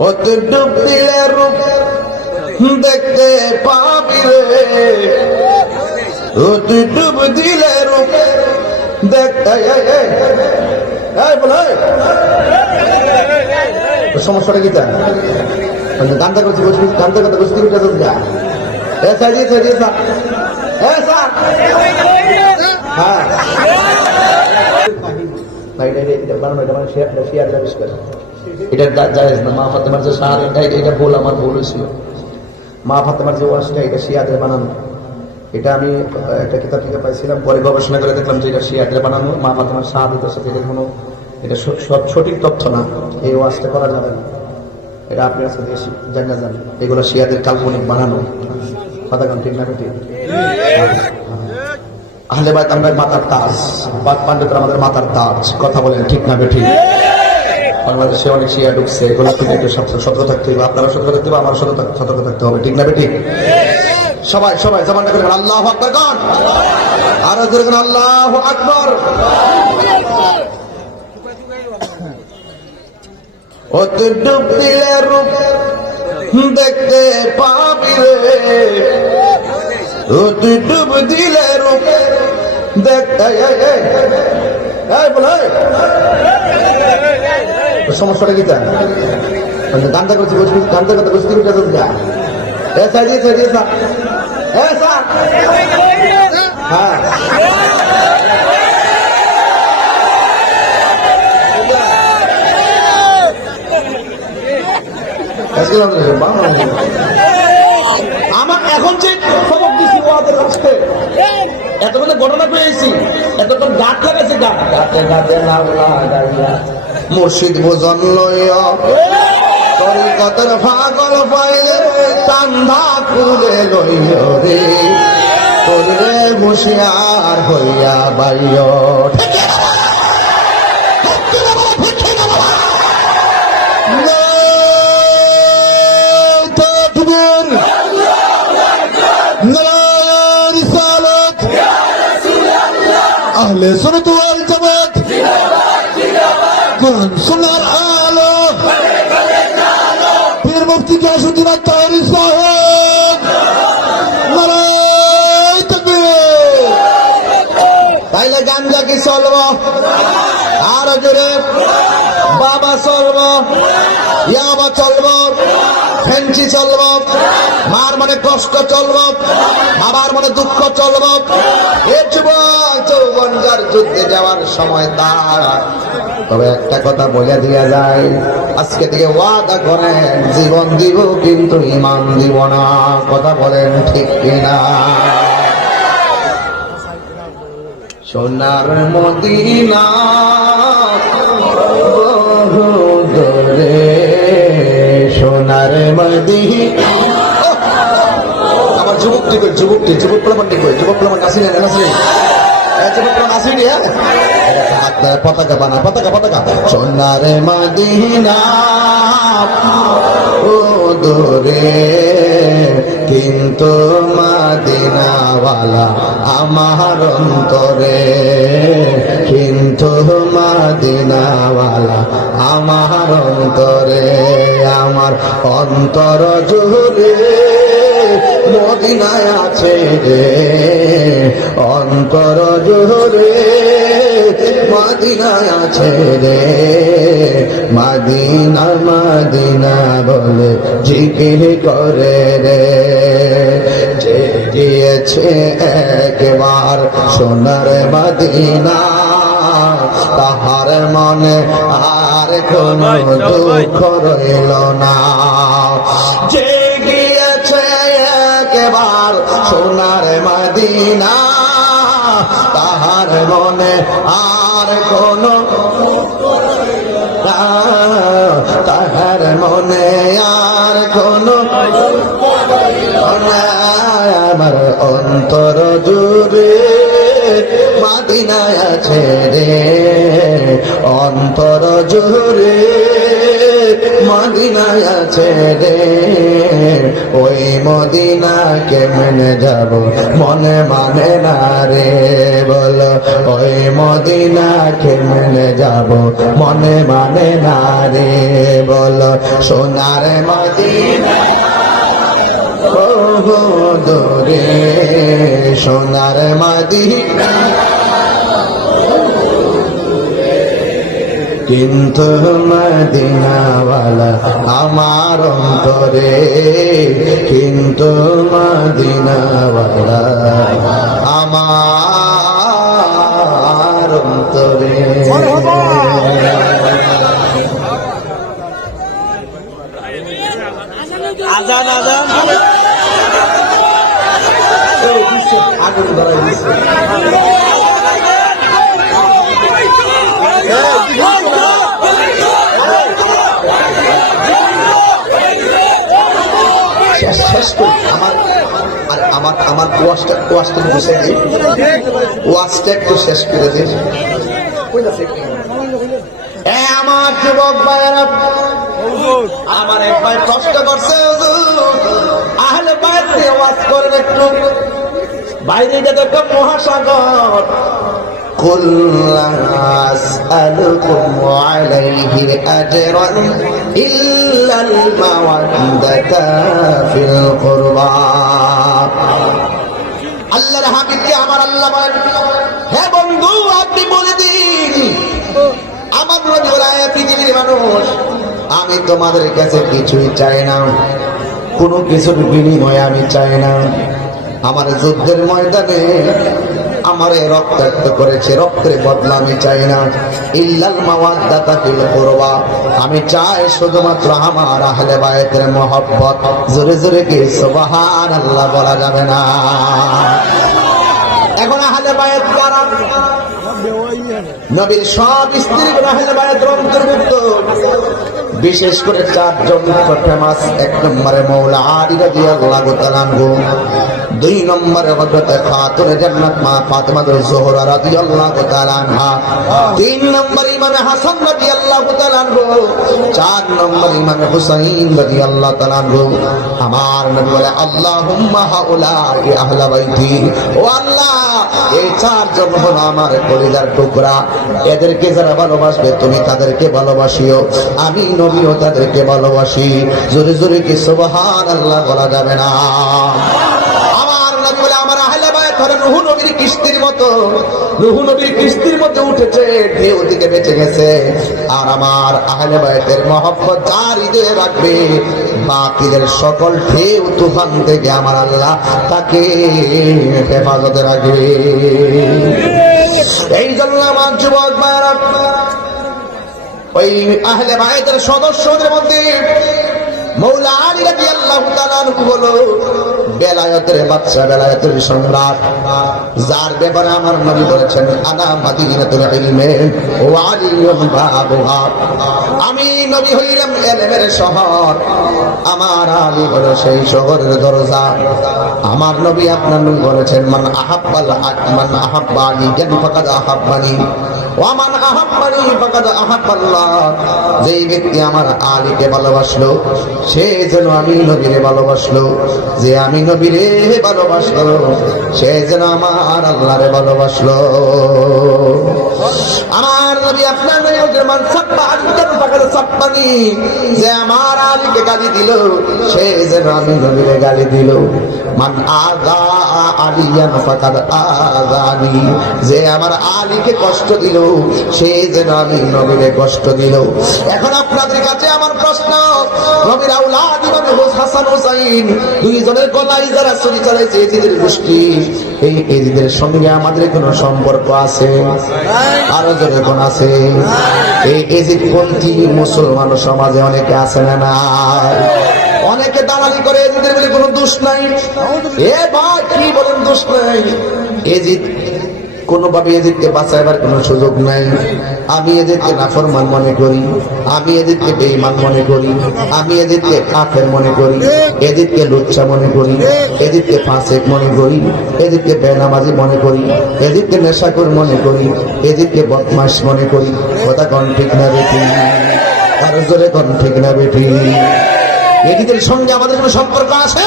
অতি ডুব দিলে রূপ দেখতে পাবি রে অতি ডুব দিলে রূপ দেখতে সমস্যাটা কি তা গানটা করছি বসবি গানটা কথা বসবি উঠে তো যা এ সাইডে সাইডে স্যার এ স্যার হ্যাঁ না, এটা- বানানো, এটা মানে শেয়ার- শেয়ার জানিস করে। এটা জায়েজ না। মা ফাতেমার যে সার এটা, এটা- ভুল, আমার ভুল হয়েছিল। মা ফাতেমার যে ওয়াশটা এটা শিয়াদের বানানো। এটা আমি একটা কিতাব থেকে পাইছিলাম, পরে গবেষণা করে দেখলাম যে এটা শিয়াদের বানানো। মা ফাতেমার শাহাদাতের সাথে এটা কোনো, এটা সঠিক তথ্য না। এই ওয়াশটা করা যাবে না। এটা আপনি আজকে বেশি জানা যান। এগুলো শিয়াদের কাল্পনিক বানানো। কথা ঠিক না ঠিক? আহলে বাইত আমরা মাতার তাজ। পাক পাণ্ডবরা আমাদের মাতার তাজ। কথা বলেন ঠিক না বেঠিক বাংলাদেশে অনেক শিয়া ঢুকছে এগুলো থেকে একটু সতর্ক থাকতে হবে আপনারা সতর্ক থাকতে হবে আমার সতর্ক সতর্ক থাকতে হবে ঠিক না বেঠিক সবাই সবাই জবানটা করে আল্লাহ আকবর কন আরও জোরে করে আল্লাহ আকবর! অতি ডুব দিলে রূপ দেখতে পাবি রে। অতি ডুব দিলে রূপ দেখতে এই, বল, সমস্যাটা কি তা গানটা করছি বসবি গানটা কথা বসবি উঠে তো যা এ সাইডে সাইডে স্যার এ স্যার হ্যাঁ। আমার এখন যে খবর দিছি ওদের রাস্তে এতক্ষণ ঘটনা পেয়েছি এতক্ষণ গাছ লাগাইছে গাছ গাছে গাছে লাভ লাগাইয়া মুর্শিদ ভোজন লইয়া ফাগল পাইলে কান্ধা কুলে লইয় রে তোরে হুশিয়ার হইয়া বাইয় আহলে সুন্নাত নারায়ণ তাকবীর। তাইলে গাঞ্জা কি চলব। আর জোরে। বাবা চলব। ইয়াবা চলব। ফেন্সি চলব। মার মনে কষ্ট চলব। বাবার মনে দুঃখ চলব। এ যুবক, যৌবন যুদ্ধে যাওয়ার সময় তার তবে একটা কথা বলে দিয়া যায়, আজকে থেকে ওয়াদা করেন, জীবন দিব কিন্তু ইমান দিব না। কথা বলেন ঠিক কিনা? সোনার মদিনা মদিনা আমার যুবকটি কই যুবকটি যুবক প্রমাণটি কই যুবক প্রমাণ আসিলেন আসিলেন যুবক আসিনি হ্যাঁ। হাত দ্বারা পতাকা বানা পতাকা পতাকা। সোনার মদিনা, ও কিন্তু মাদিনাওয়ালা আমার অন্তরে। কিন্তু মাদিনাওয়ালা আমার অন্তরে, আমার অন্তর জুড়ে মদিনায় আছে রে। অন্তর জোরে মদিনায় আছে রে। মাদিনা মাদিনা বলে জিকির করে রে। যে গিয়েছে একবার সোনার মদিনা। তাহার মনে আর কোন দুঃখ রইল না। যে গিয়েছে একবার সোনার মদিনা তাহার মনে আর কোন তাহার মনে আর কোন আমার অন্তর জুড়ে মাদিনায় আছে রে। অন্তর জুড়ে মদিনায় আছে রে। ওই মদিনা কেমনে যাব? মনে মানে না রে, বল। ওই মদিনা কেমনে যাব? মনে মানে না রে, বল। সোনার মদিনা দূরে সোনার মদিনা। কিন্তু মদিনাওয়ালা আমার অন্তরে কিন্তু মদিনাওয়ালা আমার অন্তরে। আগুন ধরাই শেষ করি আমার আমার আমার ওয়াজটা ওয়াজটা বুঝে দিই। ওয়াজটা একটু শেষ করে দিই। আমার যুবক ভাইয়েরা, আমার এক ভাই কষ্ট করছে আহলে বাইরে ওয়াজ একটু। বাইরে গেলে মহাসাগর। আল্লাহর আমার আল্লাহ বন্ধু আপনি বলে দিন আমার পৃথিবীর মানুষ। আমি তোমাদের কাছে কিছুই চাই না কোনো কিছুর বিনিময় আমি চাই না। আমার যুদ্ধের ময়দানে আমার রক্তাক্ত করেছে, রক্তের বদলা আমি চাই না। ইল্লাল মাওয়াদ্দাতা ফিল কুরবা। আমি চাই শুধুমাত্র আমার আহলে বায়াতের মহব্বত। জোরে জোরে কি, সুবহানাল্লাহ বলা যাবে না। এখন আহলে বায়াত কারা? নবীর সব স্ত্রী আহলে বায়াতের অন্তর্ভুক্ত। বিশেষ করে চারজন ফেমাস এক নম্বরে মৌলা আলী রাদিয়াল্লাহু তাআলা দুই নম্বরে হযরত খাতুন জান্নাত, মা ফাতেমা জোহরা রাদিয়াল্লাহু তাআলা আনহা। তিন নম্বর ইমাম হাসান রাদিয়াল্লাহু তাআলা আনহু। চার নম্বর ইমাম হুসাইন রাদিয়াল্লাহু তাআলা আনহু। আমার নবী বলে, আল্লাহুম্মা হাউলাই আহলা বাইতি। ও আল্লাহ, এই চারজন হলো আমার কলিজার টুকরা। এদেরকে যারা ভালোবাসবে, তুমি তাদেরকে ভালোবাসিও। আমি নবীও তাদেরকে ভালোবাসি। জোরে জোরে কি সুবহান আল্লাহ বলা যাবে না আমার নবী বলে আমার হলো নুহু নবীর কিস্তির মতো নুহু নবীর কিস্তির মতো উঠেছে ঢেউ দিকে বেঁচে গেছে। আর আমার আহলে বায়াতের মহব্বত যার হৃদয়ে রাখবে বাকিদের সকল ঢেউ তুফান থেকে আমার আল্লাহ তাকে হেফাজতে রাখবে। এই জন্য আমার যুবক ওই আহলে বায়াতের সদস্যদের মধ্যে আমার নবী আমি নবী হইলাম এলেমের শহর। আমার আলী হলো সেই শহরের দরজা। আমার নবী আপনার নবী বলেছেন, মান আহাব্বাল মান আহাব্বা আলী কেন ফাকাদ আহাব্বানি। ওয়ামান আহাব্বানি ফাকাদ আহাব্বাল্লাহ। যেই ব্যক্তি আমার আলীকে ভালোবাসলো, সে যেন আমি নবীরে ভালোবাসলো, যে আমি নবীরে ভালোবাসলো, সে যেন আমার আল্লাহরে ভালোবাসলো। আমার নবী আপনার নবী বলছেন, মান আলিকান ফাকাদ সাব্বানি। যে আমার আলীকে গালি দিল সে যেন আমি গালি দিল। মান আগা আলিয়ান ফাকাদ আগানি যে আমার আলীকে কষ্ট দিল সে যেন আমি নবীরে কষ্ট দিল। এখন আপনাদের কাছে আমার প্রশ্ন নবীর আউলাদ ইমাম হোস- হাসান হোসাইন দুইজনের গলায় যারা ছুরি চালাইছে এজিদের গোষ্ঠী এই এজিদের সঙ্গে আমাদের কোনো সম্পর্ক আছে? আরও জনে কোন আছে। এই এজিদ পন্থী মুসলমান সমাজে অনেকে আছে না অনেকে দালালি করে এজিদের বলে কোনো দোষ নাই। এ ভাই কি বলেন দোষ নাই? এজিদ কোনোভাবে এদেরকে বাঁচাইবার কোনো সুযোগ নাই। আমি এদেরকে নাফরমান মনে করি, আমি এদেরকে বেইমান মনে করি, আমি এদেরকে কাফের মনে করি, এদেরকে লুচ্চা মনে করি, এদেরকে ফাসেক মনে করি, এদেরকে বেনামাজি মনে করি, এদেরকে নেশাকর মনে করি, এদেরকে বদমাস মনে করি। কথা কন ঠিক না রেখি আর জোরে কোন ঠিক না বেটি এটিদের সঙ্গে আমাদের কোনো সম্পর্ক আছে?